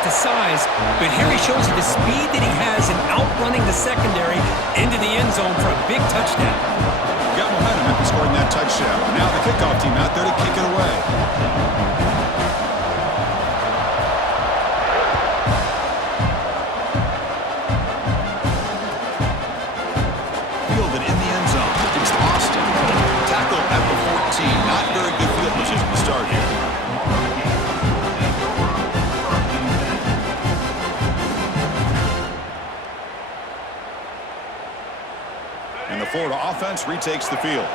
got the size, but here he shows you the speed that he has in outrunning the secondary into the end zone for a big touchdown. Got momentum after scoring that touchdown. Now the kickoff team out there to kick it away. Fielded in the end zone. It's Austin. Tackle at the 14. Not very good field position to start here. And the Florida offense retakes the field.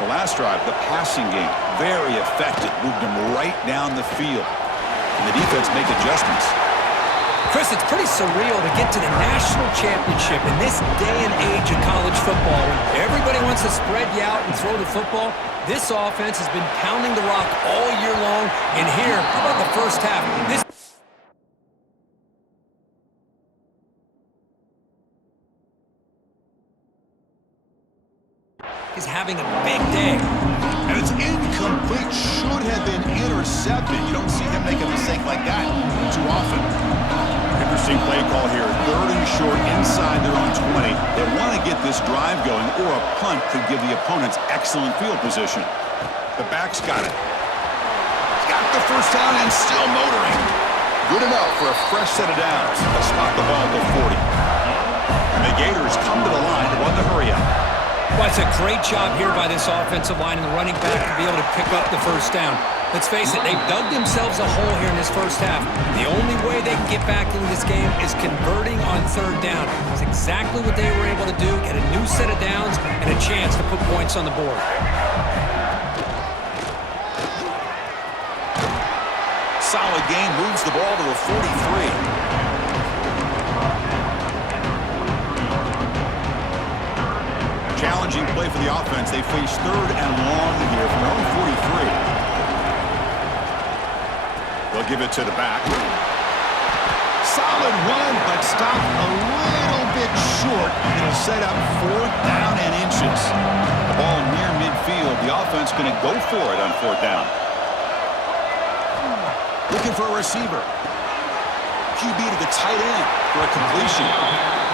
The last drive, the passing game, very effective. Moved them right down the field. And the defense make adjustments. Chris, it's pretty surreal to get to the national championship in this day and age of college football. When everybody wants to spread you out and throw the football, this offense has been pounding the rock all year long. And here, how about the first half? This is having a big day. And it's incomplete. Should have been intercepted. You don't see him make a mistake like that too often. Interesting play call here. 3rd and short inside their own 20. They want to get this drive going, or a punt could give the opponents excellent field position. The back's got it. Got the first down and still motoring. Good enough for a fresh set of downs. They'll spot the ball at the 40. And the Gators come to the line to run the hurry up. Well, it's a great job here by this offensive line and the running back to be able to pick up the first down. Let's face it, they've dug themselves a hole here in this first half. The only way they can get back into this game is converting on 3rd down. It's exactly what they were able to do, get a new set of downs and a chance to put points on the board. Solid gain, moves the ball to the 43. Challenging play for the offense. They face 3rd and long here from their own 43. They'll give it to the back. Solid run, but stopped a little bit short. It'll set up 4th down and inches. The ball near midfield. The offense going to go for it on 4th down. Looking for a receiver. QB to the tight end for a completion.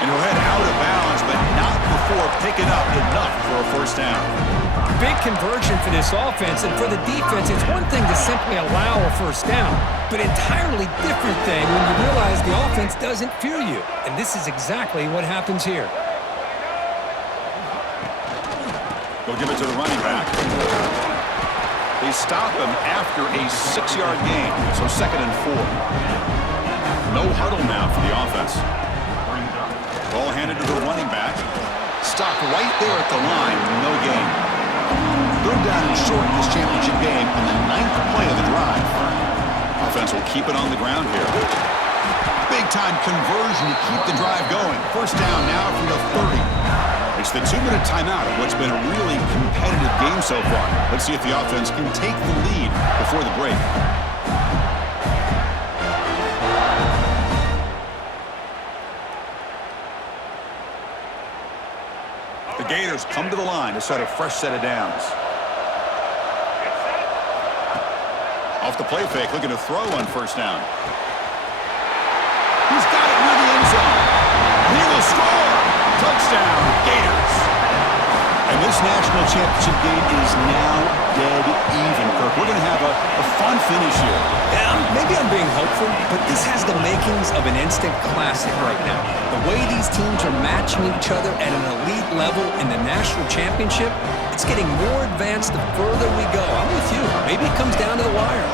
And he'll head out of bounds, but not before picking up enough for a first down. Big conversion for this offense, and for the defense, it's one thing to simply allow a first down, but entirely different thing when you realize the offense doesn't fear you. And this is exactly what happens here. They'll give it to the running back. They stop him after a 6-yard gain, so 2nd and 4. No huddle now for the offense. Ball handed to the running back. Stopped right there at the line. No gain. 3rd down and short in this championship game on the 9th play of the drive. Offense will keep it on the ground here. Big-time conversion to keep the drive going. First down now from the 30. It's the 2-minute timeout of what's been a really competitive game so far. Let's see if the offense can take the lead before the break. The Gators come to the line to set a fresh set of downs. Off the play fake, looking to throw on first down. He's got it near the end zone. He will score. Touchdown, Gators. And this national championship game is now dead even, Kirk. We're going to have a fun finish here. Yeah, maybe I'm being hopeful, but this has the makings of an instant classic right now. The way these teams are matching each other at an elite level in the national championship, it's getting more advanced the further we go. I'm with you. Maybe it comes down to the wire.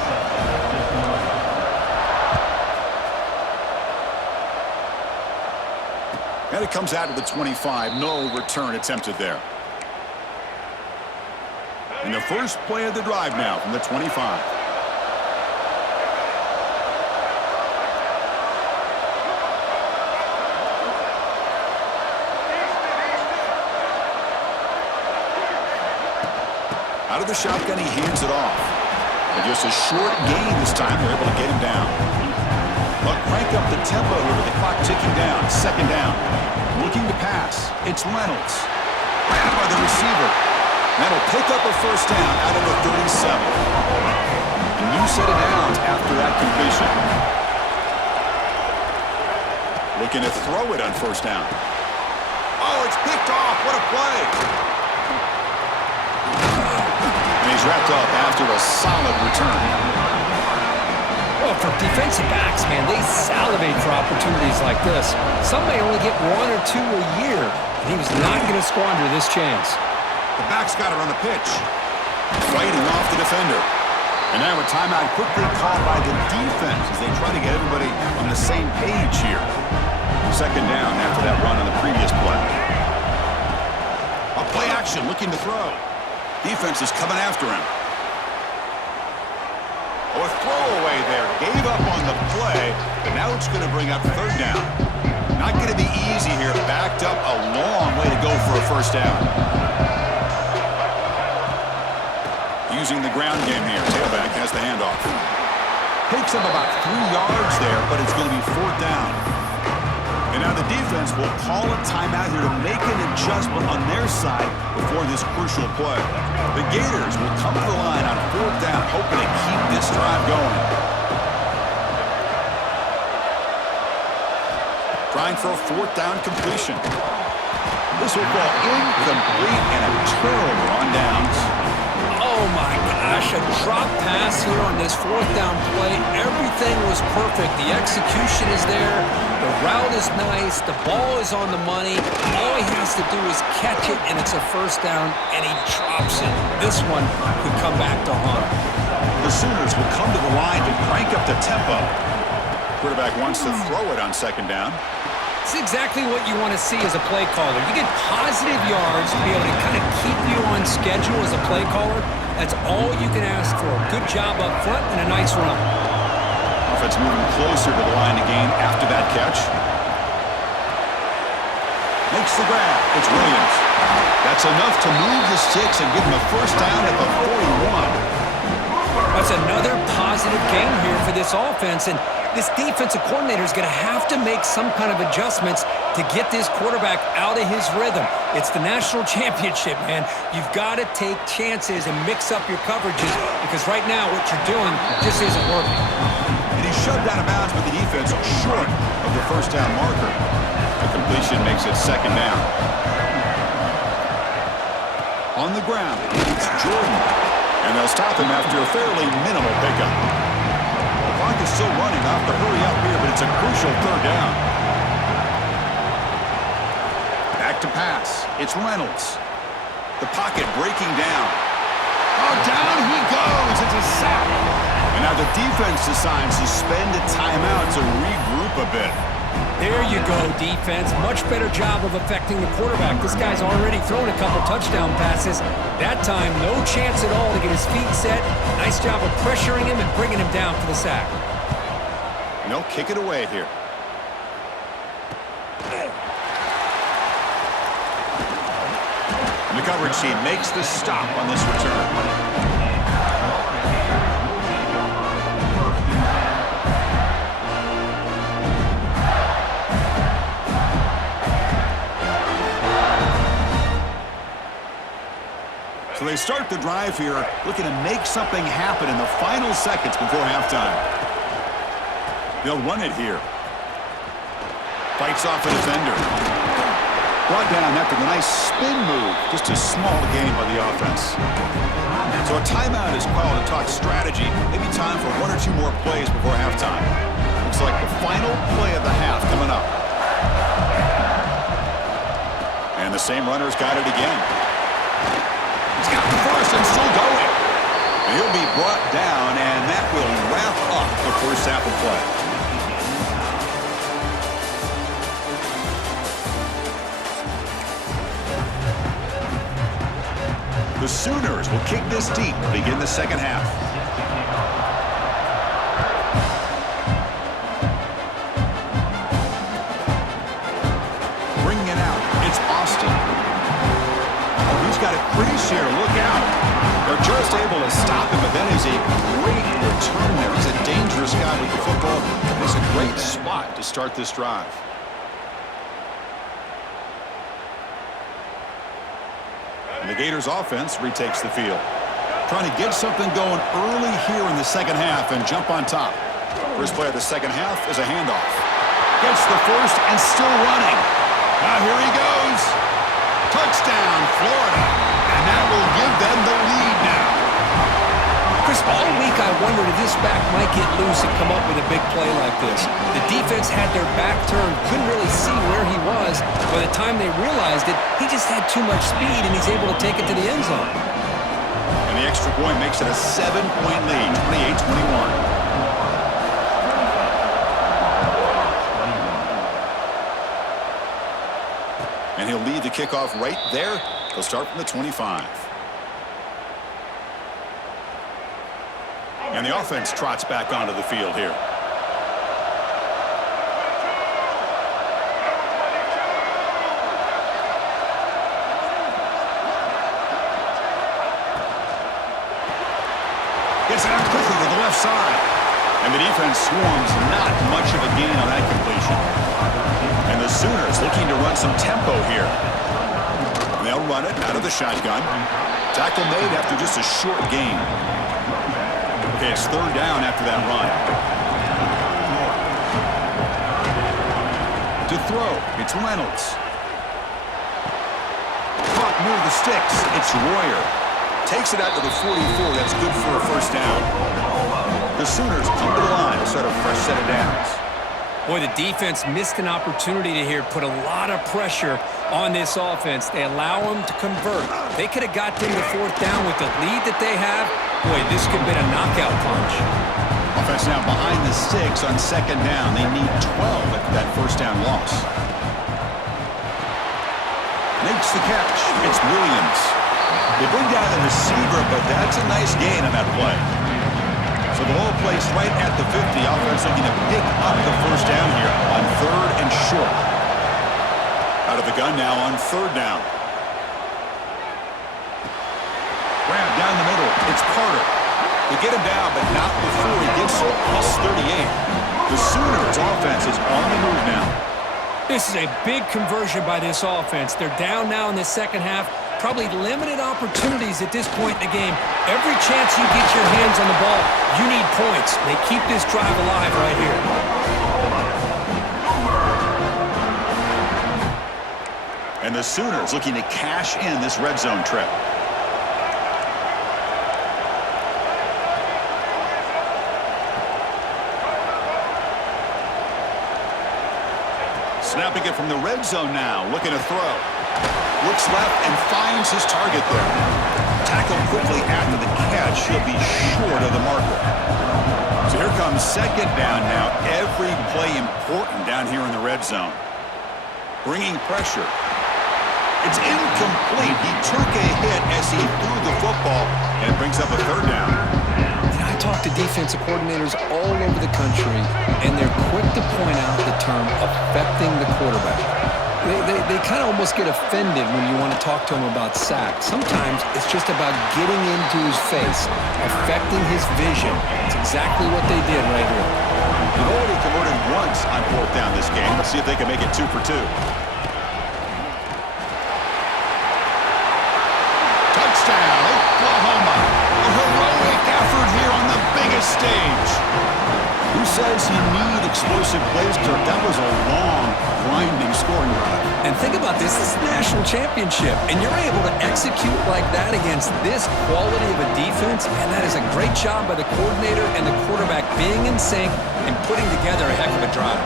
And it comes out of the 25. No return attempted there. And the first play of the drive now from the 25. Out of the shotgun, he hands it off. And just a short gain this time. They're able to get him down. But crank up the tempo here with the clock ticking down. 2nd down. Looking to pass. It's Reynolds. Grabbed by the receiver. That'll pick up a first down out of the 37. A new set of downs after that completion. Looking to throw it on first down. Oh, it's picked off. What a play. And he's wrapped up after a solid return. Well, for defensive backs, man, they salivate for opportunities like this. Some may only get 1 or 2 a year, and he was not going to squander this chance. The back's got it on the pitch. Fighting off the defender. And now a timeout quickly called by the defense as they try to get everybody on the same page here. Second down after that run on the previous play. A play action looking to throw. Defense is coming after him. Oh, a throwaway there. Gave up on the play, but now it's going to bring up third down. Not going to be easy here. Backed up a long way to go for a first down. Using the ground game here. Tailback has the handoff. Picks up about 3 yards there, but it's going to be fourth down. And now the defense will call a timeout here to make an adjustment on their side before this crucial play. The Gators will come to the line on fourth down, hoping to keep this drive going. Trying for a fourth down completion. This will fall incomplete and a turnover on downs. Oh my gosh, a drop pass here on this fourth down play. Everything was perfect. The execution is there. The route is nice. The ball is on the money. All he has to do is catch it, and it's a first down, and he drops it. This one could come back to haunt him. The Sooners will come to the line to crank up the tempo. Quarterback wants to throw it on second down. It's exactly what you want to see as a play caller. You get positive yards to be able to kind of keep you on schedule as a play caller. That's all you can ask for. Good job up front and a nice run. Offense moving closer to the line to gain after that catch. Makes the grab. It's Williams. That's enough to move the sticks and give him a first down at the 41. That's another positive game here for this offense, and this defensive coordinator is going to have to make some kind of adjustments to get this quarterback out of his rhythm. It's the national championship, man. You've got to take chances and mix up your coverages because right now what you're doing just isn't working. And he's shoved out of bounds with the defense short of the first down marker. The completion makes it second down. On the ground, it's Jordan. And they'll stop him after a fairly minimal pickup. The clock is still running. Off to hurry up here, but it's a crucial third down. Back to pass. It's Reynolds. The pocket breaking down. Oh, down he goes. It's a sack. And now the defense decides to spend a timeout to regroup a bit. There you go, defense. Much better job of affecting the quarterback. This guy's already thrown a couple touchdown passes. That time, no chance at all to get his feet set. Nice job of pressuring him and bringing him down for the sack. And they'll kick it away here. And the coverage team makes the stop on this return. So they start the drive here, looking to make something happen in the final seconds before halftime. They'll run it here. Fights off a defender. Brought down after the nice spin move. Just a small gain by the offense. So a timeout is called to talk strategy. Maybe time for 1 or 2 more plays before halftime. Looks like the final play of the half coming up. And the same runner's got it again. He's got the first and still going. And he'll be brought down, and that will wrap up the first half of play. The Sooners will kick this deep to begin the second half. Bringing it out, it's Austin. Oh, he's got it pretty sure. Look out. They're just able to stop him, but that is a great return there. He's a dangerous guy with the football. It's a great spot to start this drive. And the Gators offense retakes the field. Trying to get something going early here in the second half and jump on top. First play of the second half is a handoff. Gets the first and still running. Now here he goes. Touchdown, Florida. And that will give them the lead now. Chris, all week I wondered if this back might get loose and come up with a big play like this. The defense had their back turned, couldn't really see where he was. By the time they realized it, he just had too much speed, and he's able to take it to the end zone. And the extra point makes it a 7-point lead, 28-21. And he'll lead the kickoff right there. He'll start from the 25. And the offense trots back onto the field here. Gets it out quickly to the left side. And the defense swarms, not much of a gain on that completion. And the Sooners looking to run some tempo here. They'll run it out of the shotgun. Tackle made after just a short gain. Okay, it's third down after that run. To throw, it's Reynolds. Caught near the sticks, it's Royer. Takes it out to the 44, that's good for a first down. The Sooners come to the line to start a fresh set of downs. Boy, the defense missed an opportunity to here put a lot of pressure on this offense. They allow them to convert. They could have got them to fourth down with the lead that they have. Boy, this could have been a knockout punch. Offense now behind the sticks on second down. They need 12 after that first down loss. Makes the catch. It's Williams. They bring down the receiver, but that's a nice gain on that play. So the ball placed right at the 50. Offense looking to pick up the first down here on third and short. Out of the gun now on third down. Grab down the middle. It's Carter. They get him down, but not before he gets to plus 38. The Sooners offense is on the move now. This is a big conversion by this offense. They're down now in the second half. Probably limited opportunities at this point in the game. Every chance you get your hands on the ball, you need points. They keep this drive alive right here. And the Sooners looking to cash in this red zone trip. Snapping it from the red zone now, looking to throw. Looks left and finds his target there. Tackled quickly after the catch. He'll be short of the marker. So here comes second down now. Every play important down here in the red zone. Bringing pressure. It's incomplete. He took a hit as he threw the football, and it brings up a third down. I talk to defensive coordinators all over the country, and they're quick to point out the term affecting the quarterback. They kind of almost get offended when you want to talk to them about sacks. Sometimes it's just about getting into his face, affecting his vision. It's exactly what they did right here. They've already converted once on fourth down this game. Let's see if they can make it 2 for 2. Touchdown, Oklahoma. A heroic effort here on the biggest stage. Who says you need explosive plays, Kirk? That was a long, grinding scoring drive. And think about this. This is the national championship, and you're able to execute like that against this quality of a defense, and that is a great job by the coordinator and the quarterback being in sync and putting together a heck of a drive.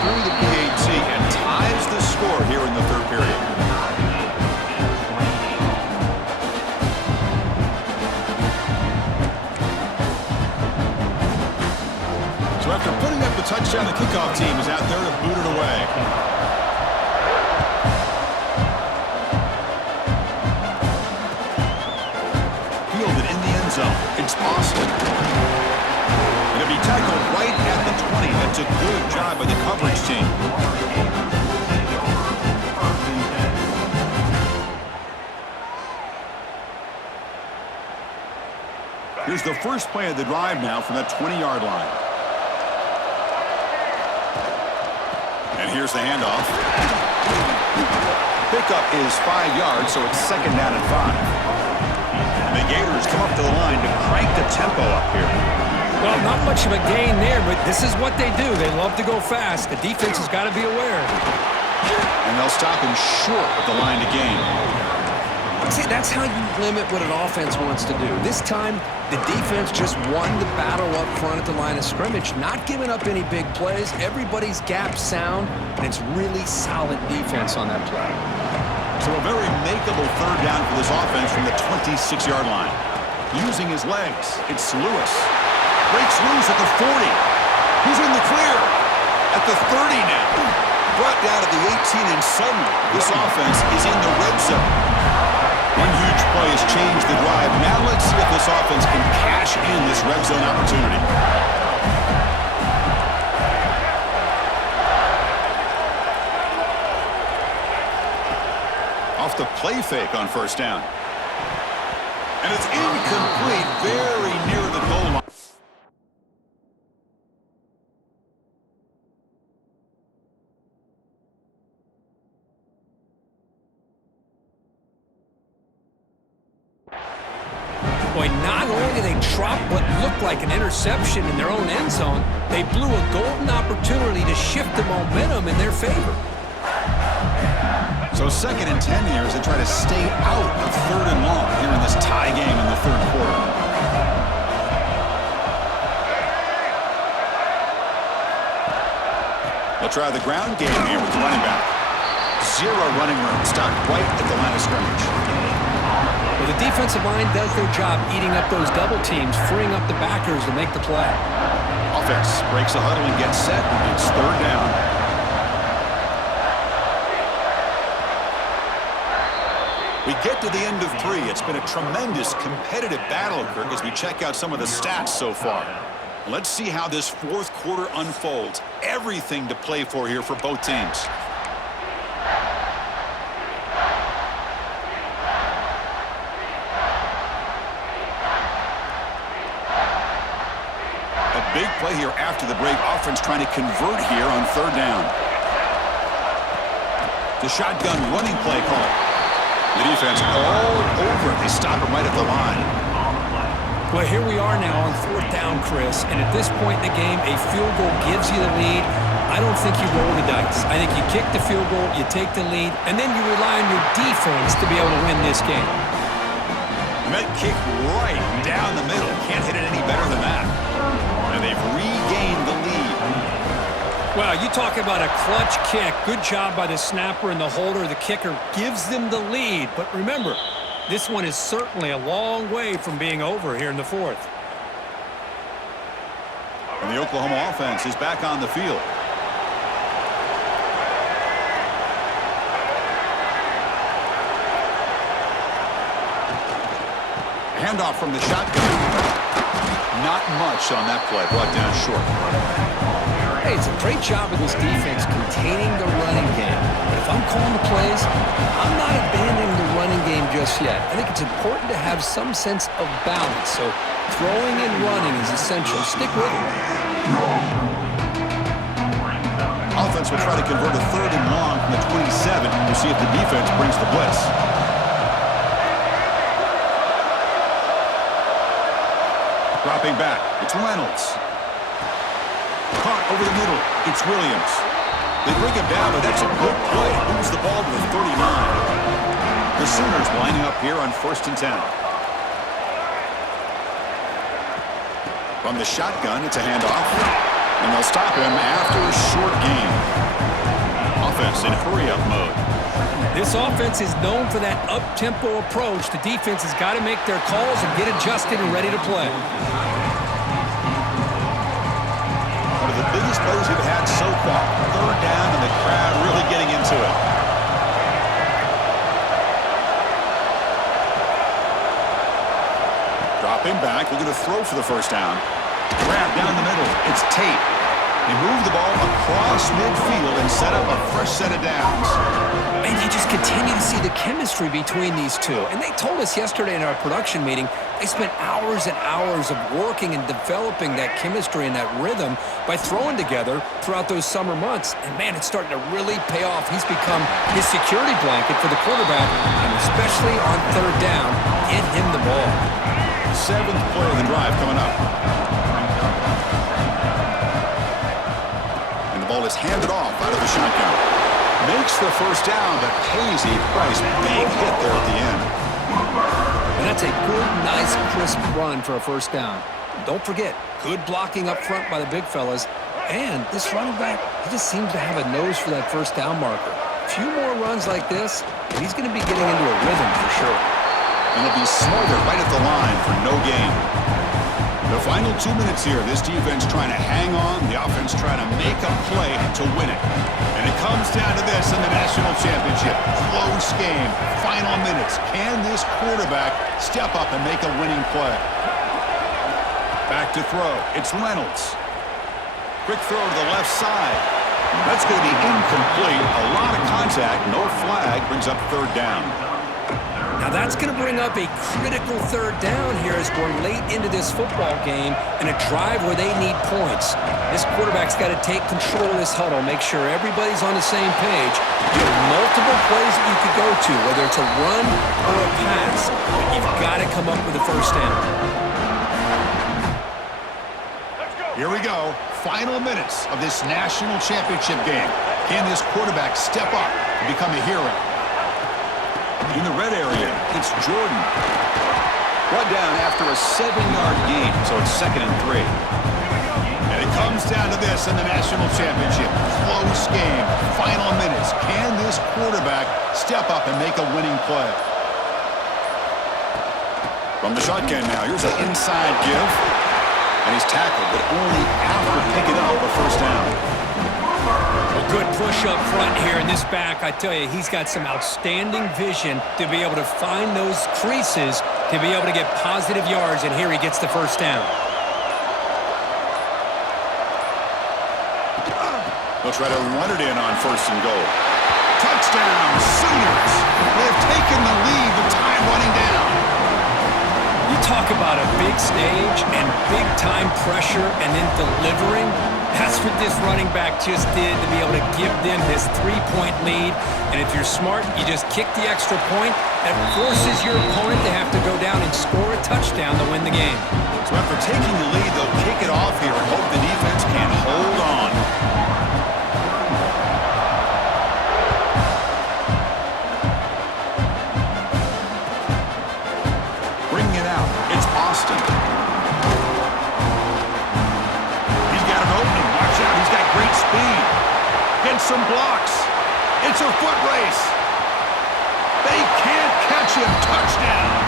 Through the PAT and ties the score here in the third period. So after putting up the touchdown, the kickoff team is out there to boot it away. Fielded in the end zone. It's Boston. It'll be tackled right at the 20. That's a good job by the coverage team. Here's the first play of the drive now from that 20-yard line. And here's the handoff. Pickup is 5 yards, so it's second down and 5. And the Gators come up to the line to crank the tempo up here. Well, not much of a gain there, but this is what they do. They love to go fast. The defense has got to be aware. And they'll stop him short of the line to gain. See, that's how you limit what an offense wants to do. This time, the defense just won the battle up front at the line of scrimmage, not giving up any big plays. Everybody's gap sound, and it's really solid defense on that play. So a very makeable third down for this offense from the 26-yard line. Using his legs, it's Lewis. Breaks loose at the 40. He's in the clear. At the 30 now. Brought down at the 18, and suddenly this offense is in the red zone. One huge play has changed the drive. Now let's see if this offense can cash in this red zone opportunity. Off the play fake on first down. And it's incomplete, very near the goal line. Boy, not only did they drop what looked like an interception in their own end zone, they blew a golden opportunity to shift the momentum in their favor. So second and 10 here as they try to stay out of third and long here in this tie game in the third quarter. They'll try the ground game here with the running back. Zero running room, stopped right at the line of scrimmage. Well, the defensive line does their job eating up those double teams, freeing up the backers to make the play. Offense breaks the huddle and gets set. It's third down. We get to the end of 3. It's been a tremendous competitive battle, Kirk, as we check out some of the stats so far. Let's see how this fourth quarter unfolds. Everything to play for here for both teams. Big play here after the break. Offense trying to convert here on third down. The shotgun running play call. The defense all over it. They stop him right at the line. Well, here we are now on fourth down, Chris, and at this point in the game, a field goal gives you the lead. I don't think you roll the dice. I think you kick the field goal, you take the lead, and then you rely on your defense to be able to win this game. And that kick right down the middle. Can't hit it any better than that. And they've regained the lead. Well, you talk about a clutch kick. Good job by the snapper and the holder. The kicker gives them the lead. But remember, this one is certainly a long way from being over here in the fourth. And the Oklahoma offense is back on the field. Handoff from the shotgun. Not much on that play, brought down short. Hey, it's a great job of this defense containing the running game. But if I'm calling the plays, I'm not abandoning the running game just yet. I think it's important to have some sense of balance. So throwing and running is essential. Stick with it. Offense will try to convert a third and long from the 27. We'll see if the defense brings the blitz. Dropping back, it's Reynolds. Caught over the middle, it's Williams. They bring him down, but that's a good play. Moves the ball to the 39. The Sooners lining up here on first and 10. From the shotgun, it's a handoff. And they'll stop him after a short gain. Offense in hurry-up mode. This offense is known for that up-tempo approach. The defense has got to make their calls and get adjusted and ready to play. One of the biggest plays we've had so far. Third down and the crowd really getting into it. Dropping back, looking to throw for the first down. Grab down the middle. It's Tate. They move the ball across midfield and set up a fresh set of downs. And you just continue to see the chemistry between these two. And they told us yesterday in our production meeting, they spent hours and hours of working and developing that chemistry and that rhythm by throwing together throughout those summer months. And, man, it's starting to really pay off. He's become his security blanket for the quarterback, and especially on third down, get him the ball. Seventh play of the drive coming up. And the ball is handed off out of the shotgun. Makes the first down, but pays a price. Big hit there at the end. And that's a good, nice, crisp run for a first down. Don't forget, good blocking up front by the big fellas. And this running back, he just seems to have a nose for that first down marker. A few more runs like this, and he's going to be getting into a rhythm for sure. And he'll be smothered right at the line for no gain. The final 2 minutes here, this defense trying to hang on, the offense trying to make a play to win it. And it comes down to this in the national championship. Close game, final minutes. Can this quarterback step up and make a winning play? Back to throw. It's Reynolds. Quick throw to the left side. That's going to be incomplete. A lot of contact, no flag, brings up third down. Now that's going to bring up a critical third down here as we're late into this football game and a drive where they need points. This quarterback's got to take control of this huddle, make sure everybody's on the same page. You have multiple plays that you could go to, whether it's a run or a pass, but you've got to come up with a first down. Here we go. Final minutes of this national championship game. Can this quarterback step up and become a hero? In the red area, it's Jordan. Brought down after a 7-yard gain, so it's 2nd and 3. And it comes down to this in the national championship. Close game, final minutes. Can this quarterback step up and make a winning play? From the shotgun now, here's an inside give. And he's tackled, but only after picking up a first down. A good push up front here in this back. I tell you, he's got some outstanding vision to be able to find those creases to be able to get positive yards, and here he gets the first down. They'll try to run it in on 1st and goal. Touchdown, Sooners! They've taken the lead with time running down. You talk about a big stage and big-time pressure and then delivering. That's what this running back just did to be able to give them this 3-point lead. And if you're smart, you just kick the extra point. That forces your opponent to have to go down and score a touchdown to win the game. So after taking the lead, they'll kick it off here and hope the defense can hold on. Bringing it out, it's Austin. He's got an opening. Watch out, he's got great speed. Gets some blocks. It's a foot race. They can't catch him. Touchdown.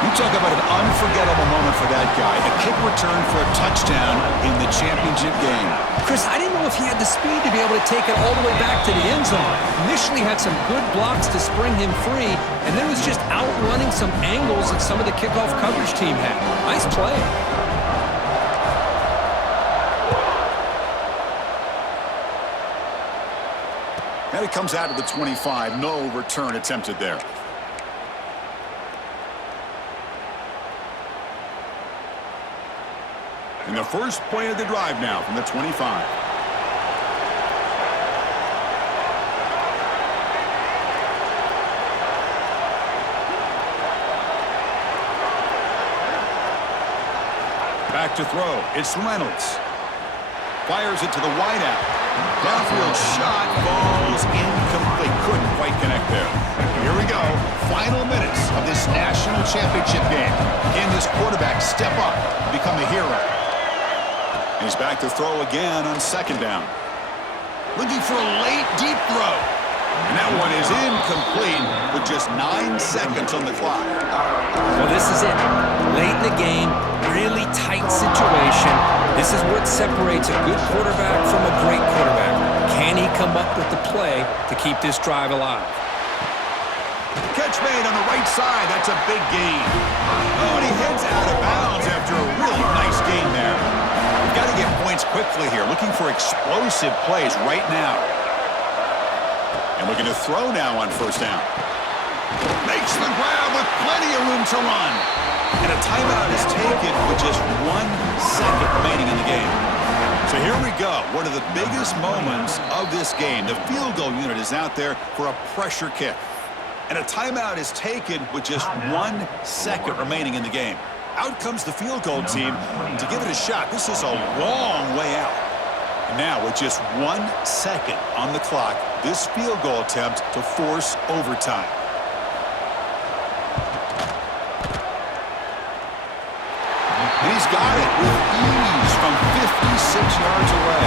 You talk about an unforgettable moment for that guy. A kick return for a touchdown in the championship game. Chris, I didn't know if he had the speed to be able to take it all the way back to the end zone. Initially had some good blocks to spring him free, and then was just outrunning some angles that some of the kickoff coverage team had. Nice play. And it comes out to the 25. No return attempted there. And the first play of the drive now from the 25. Back to throw. It's Reynolds. Fires it to the wideout. Downfield shot falls incomplete. Couldn't quite connect there. Here we go. Final minutes of this national championship game. Can this quarterback step up and become a hero? He's back to throw again on 2nd down. Looking for a late deep throw. And that one is incomplete with just 9 seconds on the clock. Well, this is it. Late in the game, really tight situation. This is what separates a good quarterback from a great quarterback. Can he come up with the play to keep this drive alive? Catch made on the right side. That's a big gain. Oh, and he heads out of bounds after a really nice gain there. They've got to get points quickly here, looking for explosive plays right now. And looking to throw now on first down. Makes the grab with plenty of room to run. And a timeout is taken with just 1 second remaining in the game. So here we go. One of the biggest moments of this game. The field goal unit is out there for a pressure kick. And a timeout is taken with just 1 second remaining in the game. Out comes the field goal team to give it a shot. This is a long way out. And now with just 1 second on the clock, this field goal attempt to force overtime. And he's got it with ease from 56 yards away.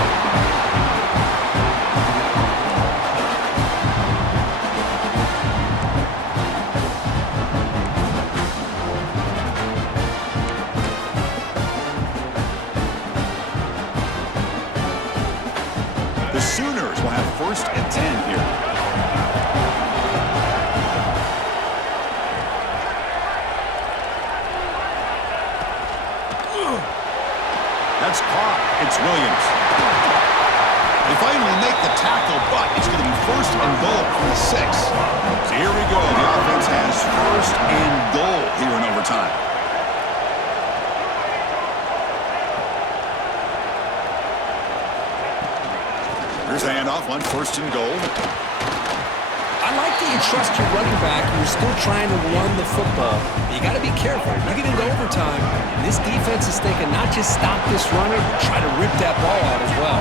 The Sooners will have 1st and 10 here. That's caught. It's Williams. They finally make the tackle, but it's going to be 1st and goal from the 6. So here we go. The offense has 1st and goal here in overtime. Here's a handoff on 1st and goal. I like that you trust your running back. You're still trying to run the football. But you got to be careful. You get into overtime, this defense is thinking not just stop this runner, but try to rip that ball out as well.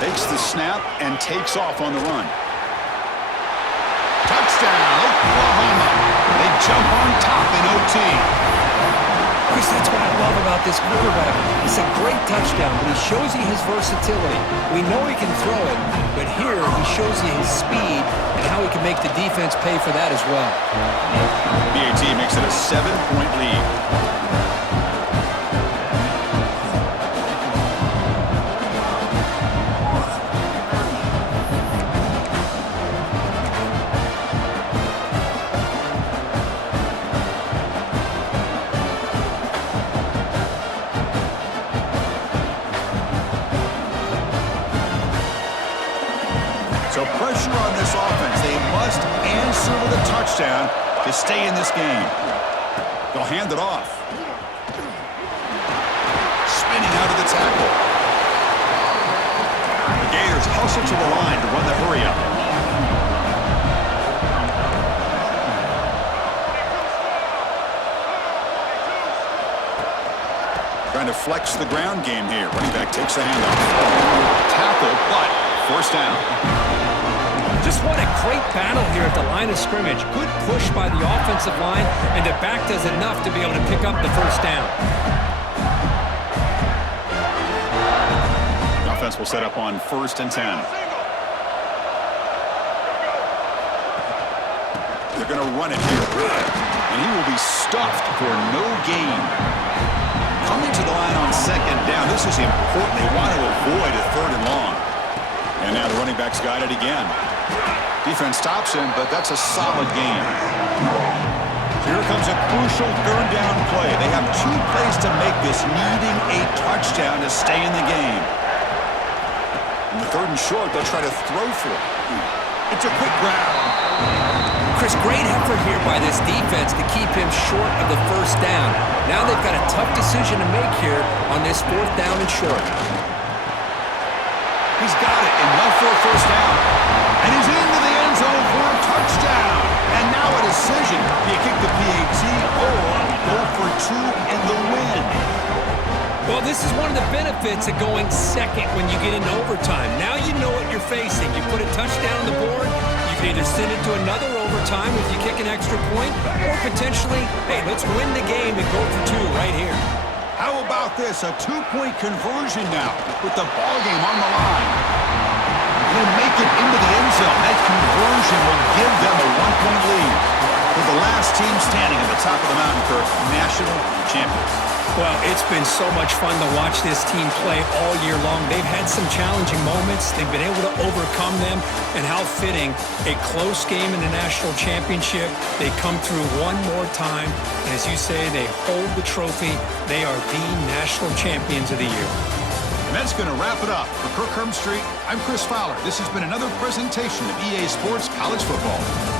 Takes the snap and takes off on the run. Touchdown, Oklahoma. They jump on top in OT. Chris, that's what I love about this quarterback. It's a great touchdown, but he shows you his versatility. We know he can throw it, but here he shows you his speed and how he can make the defense pay for that as well. BAT makes it a 7-point lead. So pressure on this offense. They must answer with a touchdown to stay in this game. They'll hand it off. Spinning out of the tackle. The Gators hustle to the line to run the hurry up. Trying to flex the ground game here. Running back takes the handoff. Tackle, but forced down. Just what a great battle here at the line of scrimmage. Good push by the offensive line, and the back does enough to be able to pick up the first down. The offense will set up on 1st and 10. They're going to run it here. And he will be stuffed for no gain. Coming to the line on 2nd down. This is important. They want to avoid a 3rd and long. And now the running back's got it again. Defense stops him, but that's a solid game. Here comes a crucial 3rd down play. They have 2 plays to make this, needing a touchdown to stay in the game. In the 3rd and short, they'll try to throw for it. It's a quick grab. Chris, great effort here by this defense to keep him short of the first down. Now they've got a tough decision to make here on this 4th down and short. He's got it, enough for a first down. And he's into the end zone for a touchdown. And now a decision. Do you kick the PAT or go for 2 and the win? Well, this is one of the benefits of going second when you get into overtime. Now you know what you're facing. You put a touchdown on the board, you can either send it to another overtime if you kick an extra point, or potentially, hey, let's win the game and go for 2 right here. How about this? A 2-point conversion now with the ball game on the line. And they make it into the end zone. That conversion will give them a 1-point lead. With the last team standing at the top of the mountain for national champions. Well, it's been so much fun to watch this team play all year long. They've had some challenging moments. They've been able to overcome them. And how fitting, a close game in the national championship. They come through one more time. And as you say, they hold the trophy. They are the national champions of the year. And that's going to wrap it up. For Kirk Herbstreit, I'm Chris Fowler. This has been another presentation of EA Sports College Football.